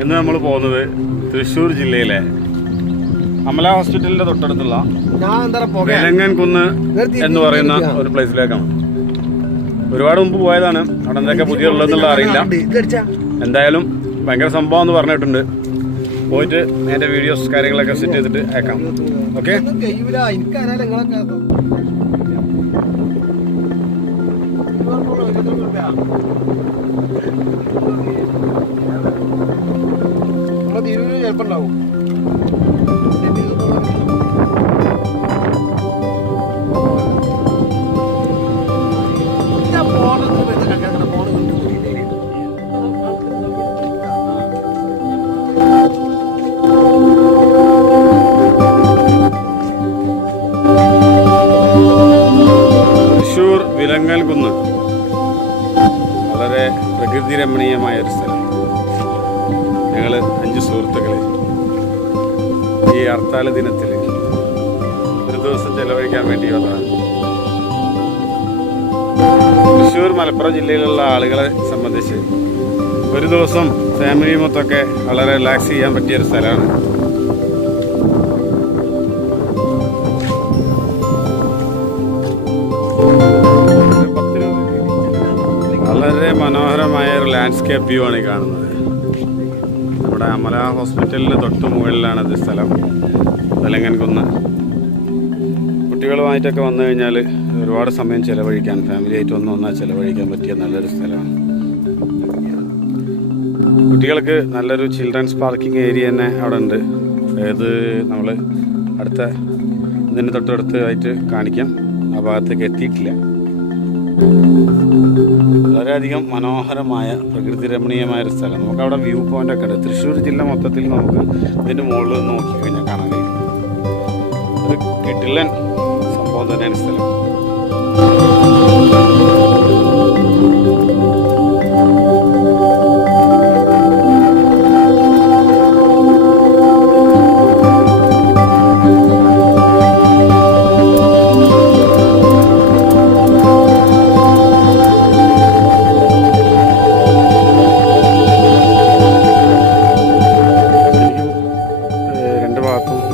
ഇന്ന് നമ്മൾ പോകുന്നത് തൃശ്ശൂർ ജില്ലയിലെ അമല ഹോസ്പിറ്റലിന്റെ തൊട്ടടുത്തുള്ള വിലങ്ങൻകുന്ന് എന്ന് പറയുന്ന ഒരു പ്ലേസിലേക്കാണ്. ഒരുപാട് മുമ്പ് പോയതാണ്. അവിടെ എന്തൊക്കെ പുതിയ ഉള്ളതെന്നുള്ള അറിയില്ല. എന്തായാലും ഭയങ്കര സംഭവം എന്ന് പറഞ്ഞിട്ടുണ്ട്. പോയിട്ട് അതിന്റെ വീഡിയോസ് കാര്യങ്ങളൊക്കെ സെറ്റ് ചെയ്തിട്ട് അയക്കാം. ഓക്കെ, തിരൂര് ചിലപ്പോ ഉണ്ടാവും. തൃശ്ശൂർ വിലങ്ങൻകുന്ന് വളരെ പ്രകൃതി രമണീയമായ ഒരു സ്ഥലം. ഞങ്ങൾ 5 സുഹൃത്തുക്കൾ ഈ ഹർത്താൽ ദിനത്തിൽ ഒരു ദിവസം ചെലവഴിക്കാൻ വേണ്ടി വന്നതാണ്. തൃശ്ശൂർ മലപ്പുറം ജില്ലയിലുള്ള ആളുകളെ സംബന്ധിച്ച് ഒരു ദിവസം ഫാമിലി മൊത്തമൊക്കെ വളരെ റിലാക്സ് ചെയ്യാൻ പറ്റിയൊരു സ്ഥലമാണ്. വളരെ മനോഹരമായ ഒരു ലാൻഡ്സ്കേപ്പ് വ്യൂ ആണ് ഈ കാണുന്നത്. നമ്മുടെ അമല ഹോസ്പിറ്റലിന് തൊട്ട് മുകളിലാണത് സ്ഥലം, വിലങ്ങൻകുന്ന്. കുട്ടികളുമായിട്ടൊക്കെ വന്നു കഴിഞ്ഞാൽ ഒരുപാട് സമയം ചിലവഴിക്കാൻ, ഫാമിലി ആയിട്ട് വന്നാൽ ചിലവഴിക്കാൻ പറ്റിയ നല്ലൊരു സ്ഥലമാണ്. കുട്ടികൾക്ക് നല്ലൊരു ചിൽഡ്രൻസ് പാർക്കിംഗ് ഏരിയ തന്നെ അവിടെ ഉണ്ട്. അതായത് നമ്മൾ അടുത്ത ഇതിന് തൊട്ടടുത്തായിട്ട് കാണിക്കാം. ആ ഭാഗത്തേക്ക് എത്തിയിട്ടില്ല. വളരെയധികം മനോഹരമായ പ്രകൃതി രമണീയമായൊരു സ്ഥലം. നമുക്ക് അവിടെ വ്യൂ പോയിന്റ് ഒക്കെ ഉണ്ട്. തൃശ്ശൂർ ജില്ല മൊത്തത്തിൽ നമുക്ക് ഇതിൻ്റെ മുകളിൽ നോക്കിക്കഴിഞ്ഞാൽ കാണാൻ കഴിയും. ഒരു കിടിലൻ സംഭവം തന്നെയാണ് സ്ഥലം.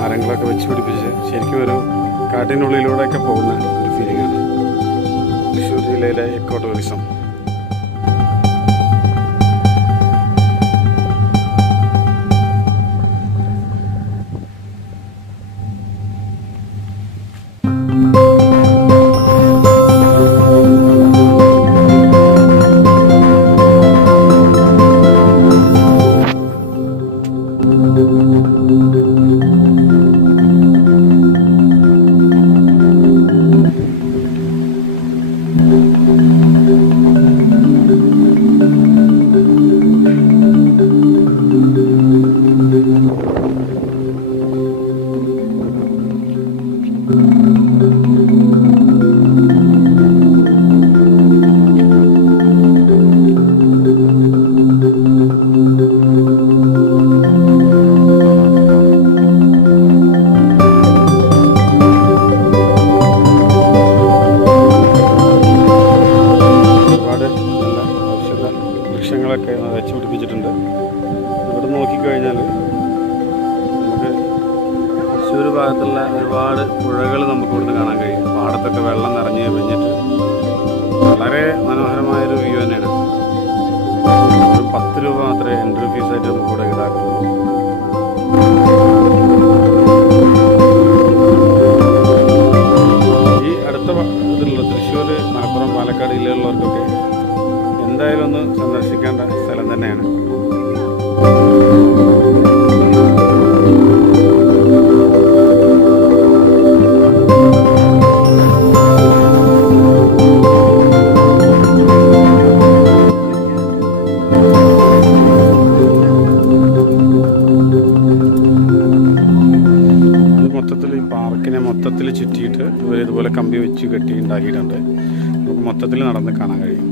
മരങ്ങളൊക്കെ വെച്ച് പിടിപ്പിച്ച് ശരിക്കും ഒരു കാട്ടിനുള്ളിലൂടെയൊക്കെ പോകുന്ന ഒരു ഫീലിംഗാണ് തൃശ്ശൂർ ജില്ലയിലെ എക്കോ ടൂറിസം. വൃക്ഷങ്ങളൊക്കെ വെച്ച് പിടിപ്പിച്ചിട്ടുണ്ട്. ഇവിടെ നോക്കിക്കഴിഞ്ഞാൽ നമുക്ക് തൃശ്ശൂർ ഭാഗത്തുള്ള ഒരുപാട് പുഴകൾ നമുക്ക് ഇവിടുന്ന് കാണാൻ കഴിയും. പാടത്തൊക്കെ വെള്ളം നിറഞ്ഞ് കഴിഞ്ഞിട്ട് വളരെ മനോഹരമായൊരു വ്യൂ തന്നെയാണ്. ഒരു 10 രൂപ മാത്രമേ എൻട്രി ഫീസായിട്ട് നമുക്ക് ഇവിടെ ഈടാക്കുന്നുള്ളൂ. ഈ അടുത്ത ഇതിലുള്ള തൃശ്ശൂർ, മലപ്പുറം, പാലക്കാട് ജില്ലകളിലുള്ളവർക്കൊക്കെ എന്തായാലും ഒന്ന് സന്ദർശിക്കേണ്ട സ്ഥലം തന്നെയാണ്. മൊത്തത്തിൽ ഈ പാർക്കിനെ മൊത്തത്തിൽ ചുറ്റിയിട്ട് ഇവർ ഇതുപോലെ കമ്പി വെച്ച് കെട്ടി ഉണ്ടാക്കിയിട്ടുണ്ട്. നമുക്ക് മൊത്തത്തിൽ നടന്ന് കാണാൻ കഴിയും.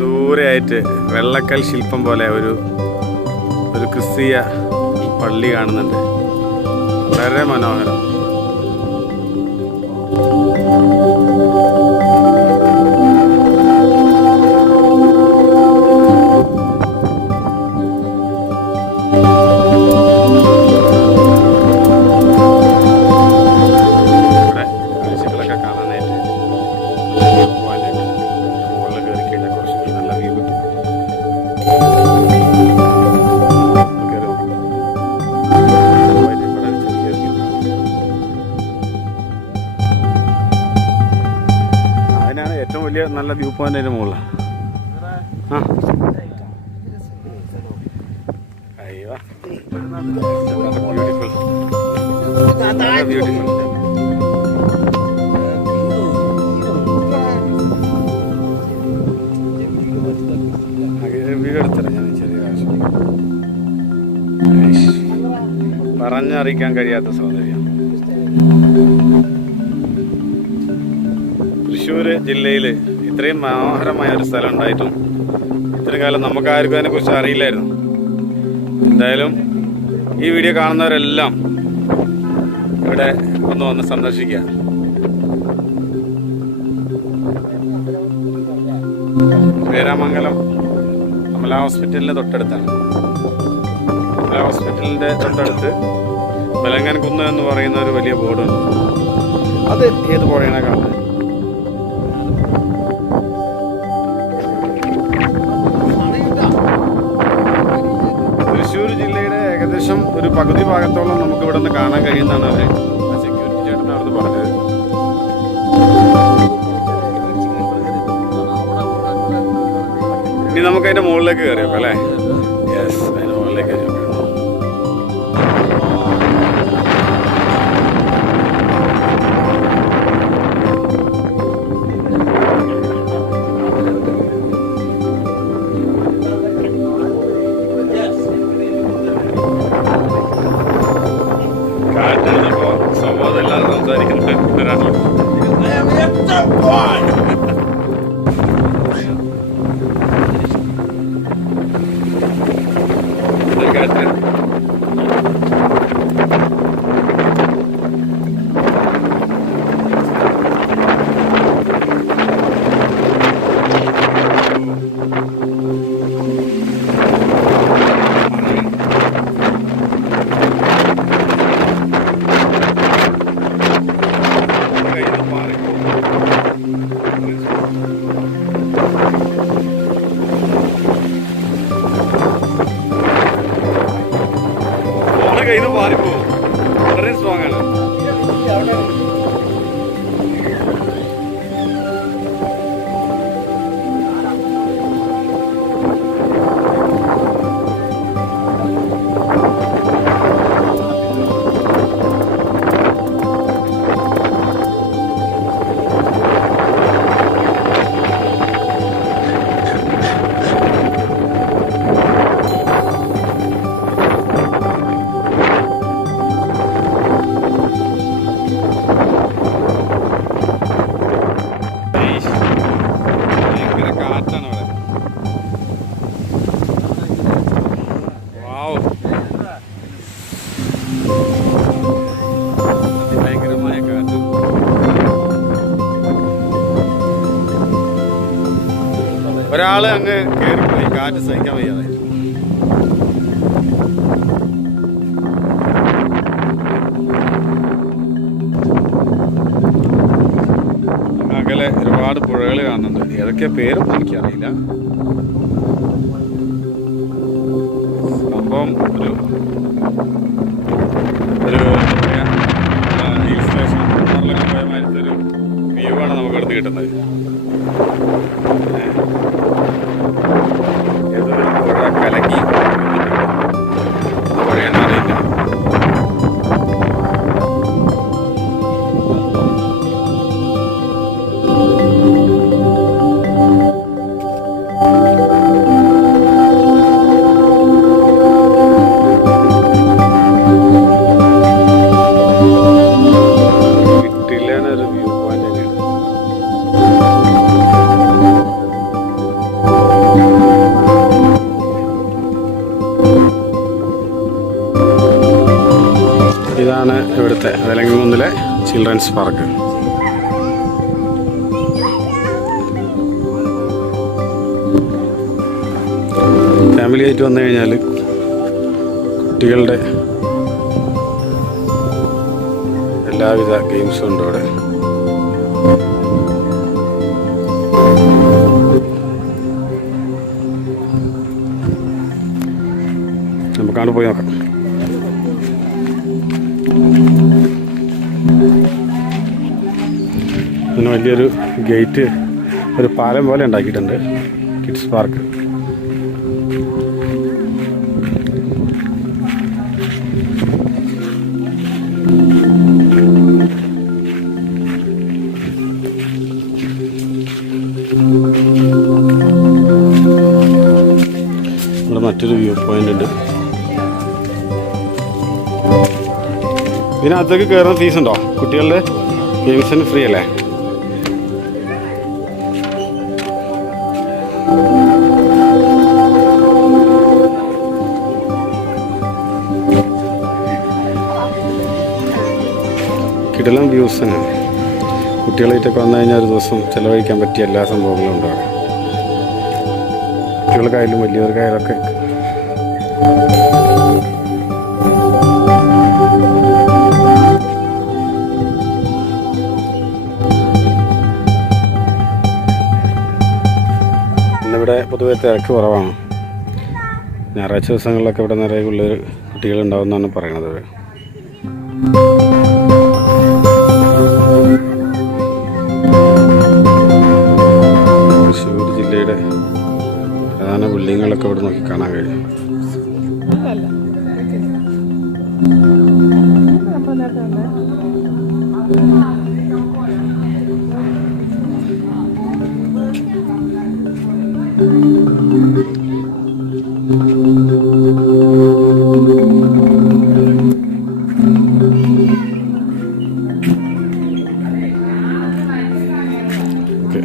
ദൂരെയായിട്ട് വെള്ളക്കൽ ശില്പം പോലെ ഒരു ക്രിസ്തീയ പള്ളി കാണുന്നുണ്ട്. വളരെ മനോഹരം. ഏറ്റവും വലിയ നല്ല വ്യൂ പോയിന്റ് അതിന്റെ മുകളിലാണ്. അയ്യോ ബ്യൂട്ടിഫുൾ. വീഡിയോ എടുത്തരാം ഞാൻ. ചെറിയ ആവശ്യം പറഞ്ഞറിയിക്കാൻ കഴിയാത്ത സൗന്ദര്യം. തൃശ്ശൂർ ജില്ലയിൽ ഇത്രയും മനോഹരമായ ഒരു സ്ഥലം ഉണ്ടായിട്ടും ഇത്രയും കാലം നമുക്കാർക്കും അതിനെക്കുറിച്ച് അറിയില്ലായിരുന്നു. എന്തായാലും ഈ വീഡിയോ കാണുന്നവരെല്ലാം ഇവിടെ വന്ന് സന്ദർശിക്കുക. പേരാമംഗലം അമല ഹോസ്പിറ്റലിൻ്റെ തൊട്ടടുത്താണ്. അമല ഹോസ്പിറ്റലിൻ്റെ തൊട്ടടുത്ത് വെലങ്ങൻ കുന്ന് എന്ന് പറയുന്ന ഒരു വലിയ ബോർഡുണ്ട്. അത് ഏത് പുഴയാണ് കാണുന്നത്? തൃശ്ശൂർ ജില്ലയുടെ ഏകദേശം ഒരു പകുതി ഭാഗത്തോളം നമുക്ക് ഇവിടെ നിന്ന് കാണാൻ കഴിയുന്നതാണ് അവർ സെക്യൂരിറ്റി ചേട്ടൻ അവിടുന്ന് പറഞ്ഞത്. ഇനി നമുക്ക് അതിന്റെ മുകളിലേക്ക് കയറി നോക്കാം അല്ലേ? യെസ്, അതിന്റെ മുകളിലേക്ക് കയറി നോക്കാം. കയ്യിൽ നിന്ന് മാറിപ്പോകും. വളരെ സ്ട്രോങ് ആണ്. ഒരാള് അങ്ങ് കയറിപ്പോയി, കാറ്റ് സഹിക്കാൻ വയ്യാതെ. അകലെ ഒരുപാട് പുഴകൾ കാണുന്നുണ്ട്. ഏതൊക്കെ പേരൊന്നും എനിക്കറിയില്ല. സംഭവം ഒരു ഹിൽ സ്റ്റേഷൻ പോയ മാതിരത്തെ ഒരു വ്യൂ ആണ് നമുക്ക് എടുത്ത് കിട്ടുന്നത്. ഏതൊരു പുഴ കലങ്ങി പുഴയെന്നറിയില്ല. വ്യൂ പോയിന്റ് തന്നെയാണ്. Children's park. ഫാമിലി ആയിട്ട് വന്നു കഴിഞ്ഞാൽ കുട്ടികളുടെ എല്ലാവിധ ഗെയിംസും ഉണ്ട് അവിടെ. നമുക്കാണ്ട് പോയി നോക്കാം. പിന്നെ വലിയൊരു ഗേറ്റ്, ഒരു പാലം പോലെ ഉണ്ടാക്കിയിട്ടുണ്ട് കിഡ്സ് പാർക്ക്. ഇവിടെ മറ്റൊരു വ്യൂ പോയിന്റ് ഉണ്ട്. ഇതിനകത്തേക്ക് കയറുന്ന ഫീസ് ഉണ്ടോ? കുട്ടികളുടെ ഗെയിംസിന് ഫ്രീ അല്ലേ? കിടിലം വ്യൂസ് തന്നെയാണ്. കുട്ടികളായിട്ടൊക്കെ വന്നു കഴിഞ്ഞാൽ ഒരു ദിവസം ചിലവഴിക്കാൻ പറ്റിയ എല്ലാ സംഭവങ്ങളും ഉണ്ടാകും. കുട്ടികൾക്കായാലും വലിയവർക്കായാലൊക്കെ. ഇന്നിവിടെ പൊതുവെ തിരക്ക് കുറവാണ്. ഞായറാഴ്ച ദിവസങ്ങളിലൊക്കെ ഇവിടെ നിറയെ പിള്ളേർ കുട്ടികളുണ്ടാവുമെന്നാണ് പറയണത്. തൃശ്ശൂർ ജില്ലയുടെ പ്രധാന ബിൽഡിങ്ങുകളൊക്കെ ഇവിടെ നോക്കി കാണാൻ കഴിയും. ഓക്കെ.